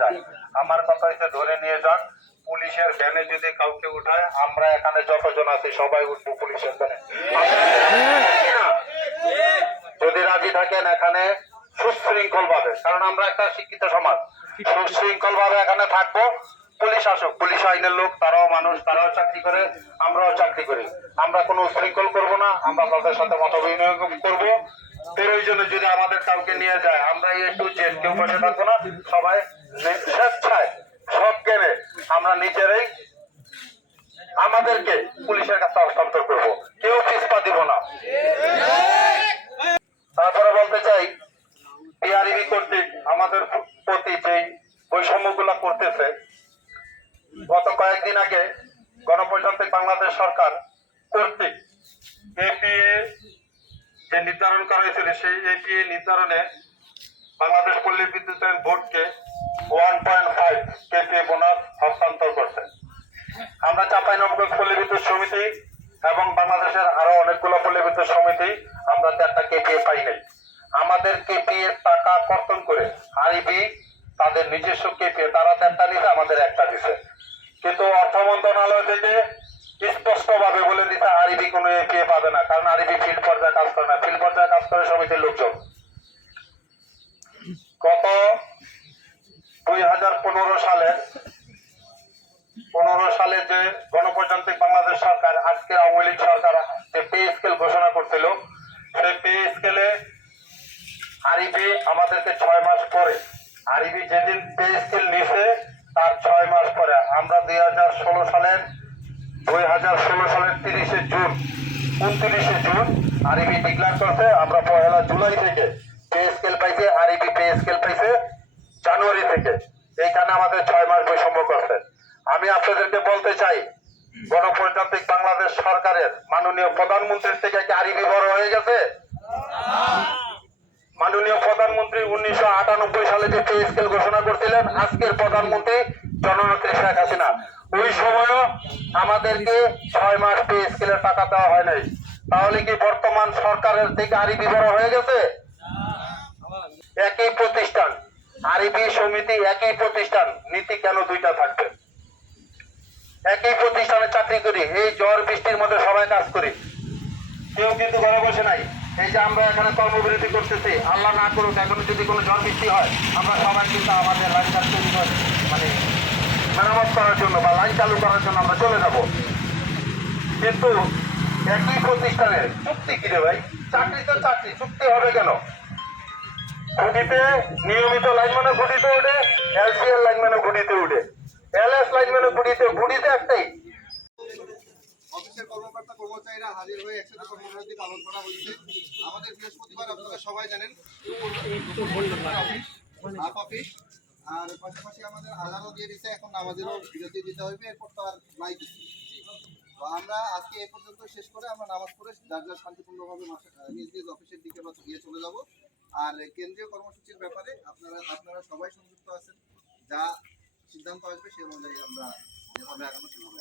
যান আমার কথা হচ্ছে ধরে নিয়ে যান, পুলিশের ভ্যানে যদি কাউকে উঠায়, আমরা এখানে যতজন আছি সবাই উঠবো পুলিশের ভ্যানে। যদি রাজি থাকেন এখানে সুশৃঙ্খল ভাবে কারণ আমরা একটা শিক্ষিত সমাজ। সুশৃঙ্খল ভাবে এখানে থাকব, পুলিশ আসুক। পুলিশ আইনের লোক, তারাও মানুষ, তারাও চাকরি করে, আমরাও চাকরি করি। আমরা কোনো উশৃঙ্খল করব না, আমরা তাদের সাথে মত বিনিয়োগ করব। প্রয়োজনে যদি আমাদের কাউকে নিয়ে যায়, আমরা একটু জেল কেউ পাশে থাকব না, সবাই আমরা নিজেরাই আমাদেরকে পুলিশের কাছে হস্তান্তর কেউ দিব না। তারপরে বলতে চাই কর্তৃক আমাদের প্রতি যে করতেছে, গত কয়েকদিন আগে গণপ্রজাতন্ত্রী বাংলাদেশ সরকার কর্তৃক এপিএ যে নির্ধারণ করা হয়েছিল, সেই এপিএ নির্ধারণে বাংলাদেশ পল্লী বিদ্যুতায়ন বোর্ডকে one point five KPA bonus হস্তান্তর করছে। আমরা চাঁপাইনবাবগঞ্জ পল্লী বিদ্যুৎ সমিতি এবং বাংলাদেশের আরও অনেকগুলো পল্লী বিদ্যুৎ সমিতি আমরা চারটা কেপিএ পাই নাই। আমাদের কেপিএ টাকা কর্তন করে আইবি তাদের নিজস্ব কেপিএ তারা চারটা দিছে আমাদের একটা দিছে। কিন্তু অর্থ মন্ত্রণালয় থেকে স্পষ্ট ভাবে বলে দিতে আরবি কোনো এপিএ পাবে না, কারণ আরবি ফিল্ড পর্যায়ে কাজ করে না। ফিল্ড পর্যায়ে কাজ করে সমিতির লোকজন গত দুই হাজার পনেরো সালের পনেরো সালে যে গণপ্রজাতন্ত্রিক বাংলাদেশ সরকার, আজকে আওয়ামী লীগ সরকার যে পে স্কেল ঘোষণা করছিল, সেই পে স্কেলে আরিবি আমাদেরকে ছয় মাস পরে, আরিবি যেদিন পে স্কেল নিছে, তার ছয় মাস পরে। আমরা দুই হাজার ষোলো সালের, দুই হাজার ষোলো সালের তিরিশে জুন, উনত্রিশে জুন আরিবি ডিক্লার করছে। আমরা পয়লা জুলাই থেকে পে স্কেল পাইছে, আরিবি পে স্কেল পাইছে। জানুয়ারি থেকে। এইখানে আমাদের ছয় মাস বৈষম্য করছে। আমি আপনাদেরকে বলতে চাই, গণপ্রজাতন্ত্রিক বাংলাদেশ সরকারের মাননীয় প্রধানমন্ত্রীর থেকে কি আরিবি বড় হয়ে গেছে? মাননীয় প্রধানমন্ত্রী উনিশশো আটানব্বই সালে যে পে স্কেল ঘোষণা করছিলেন, আজকের প্রধানমন্ত্রী জননেত্রী শেখ হাসিনা। ওই সময়ও আমাদেরকে ছয় মাস পে স্কেলের টাকা দেওয়া হয় নাই। তাহলে কি বর্তমান সরকারের থেকে আরিবি বিবর হয়ে গেছে? একই প্রতিষ্ঠান। আরিবি সমিতি একই প্রতিষ্ঠান, নীতি কেন দুইটা থাকবে? একই প্রতিষ্ঠানে চাকরি করি, এই ঝড় বৃষ্টির মধ্যে সবাই কাজ করি। কেউ কিন্তু ঘরে বসে নাই। এই যে আমরা এখানে কর্মবিরতি করতেছি, আল্লাহ না করুক, এখন যদি কোনো ঝড় বৃষ্টি হয়, আমরা সবাই কিন্তু আমাদের লাইন কাজ তৈরি মানে মেরামত করার জন্য বা লাইন চালু করার জন্য আমরা চলে যাব। কিন্তু একই প্রতিষ্ঠানের চুক্তি কি রে ভাই? চাকরি তো চাকরি, চুক্তি হবে কেন? খুঁটিতে নিয়মিত লাইন মানে খুঁটিতে উঠে, এলসিএল লাইন মানে খুঁটিতে উঠে। এলএস লাইন মানে খুঁটিতে খুঁটিতে একটাই। অফিসের কর্মকর্তা, কর্মচারীরা হাজির হয়ে আমাদের বৃহস্পতিবার আপনারা সবাই জানেন অফিস অফিস আর পাশাপাশি আমাদের এখন দিতে হবে এরপর তো আর আমরা আজকে এ পর্যন্ত শেষ করে আমরা নামাজ পড়ে যার যার শান্তিপূর্ণভাবে নিজ নিজ অফিসের দিকে গিয়ে চলে যাব। আর কেন্দ্রীয় কর্মসূচির ব্যাপারে আপনারা আপনারা সবাই সংযুক্ত আছেন। যা সিদ্ধান্ত আসবে সে অনুযায়ী আমরা যেভাবে আগানো সেভাবে।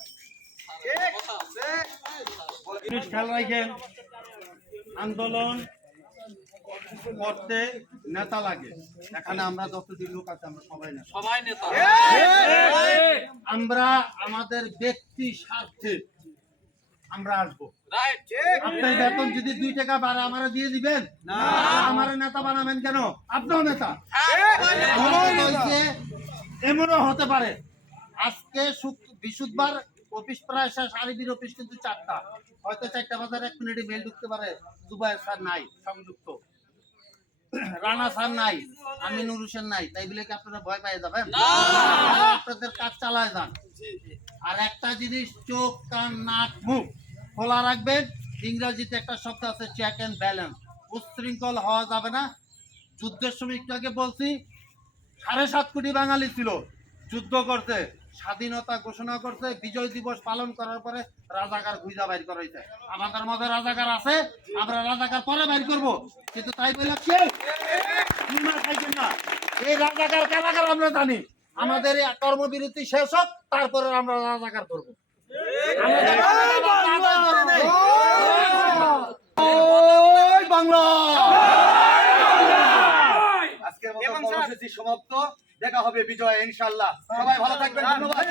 খেয়াল রাখেন আন্দোলন করতে নেতা লাগে। এখানে আমরা যতটি লোক আছে আমরা সবাই নেতা। সবাই নেতা। আমরা আমাদের ব্যক্তি স্বার্থে আমরা আসব। আপনার বেতন যদি দুই টাকা বাড়ে আমারে দিয়ে দিবেন? আমার নেতা বানাবেন কেন? আপনিও নেতা। এমনও হতে পারে। আজকে বৃহস্পতিবার অফিস প্রায় শেষ আরিবির অফিস কিন্তু চারটা। হয়তো চারটা বাজার এক মিনিটে মেল ঢুকতে পারে দুবাই স্যার নাই সংযুক্ত। রানা স্যার নাই আমিনুর হোসেন নাই তাই বলে কি আপনারা ভয় পেয়ে যাবেন? আপনাদের কাজ চালায় যান। আর একটা জিনিস চোখ কান নাক মুখ। খোলা রাখবেন। ইংরেজিতে একটা শব্দ আছে চেক অ্যান্ড ব্যালেন্স উচ্ছৃঙ্খল হওয়া যাবে না। যুদ্ধের সময় একটু বলছি সাড়ে সাত কোটি বাঙালি ছিল যুদ্ধ করতে স্বাধীনতা ঘোষণা করতে বিজয় দিবস পালন করার পরে রাজাকার গুইজা বাইর করাইছে। আমাদের মধ্যে রাজাকার আছে আমরা রাজাকার পরে বাইর করব। কিন্তু তাই বলে না। এই রাজাকার কারাগার আমরা জানি। আমাদের এই কর্মবিরতি শেষ হোক তারপরে আমরা রাজাকার করব বাংলা। আজকের মতো সমাপ্ত। দেখা হবে বিজয় ইনশাল্লাহ সবাই ভালো থাকবেন ধন্যবাদ।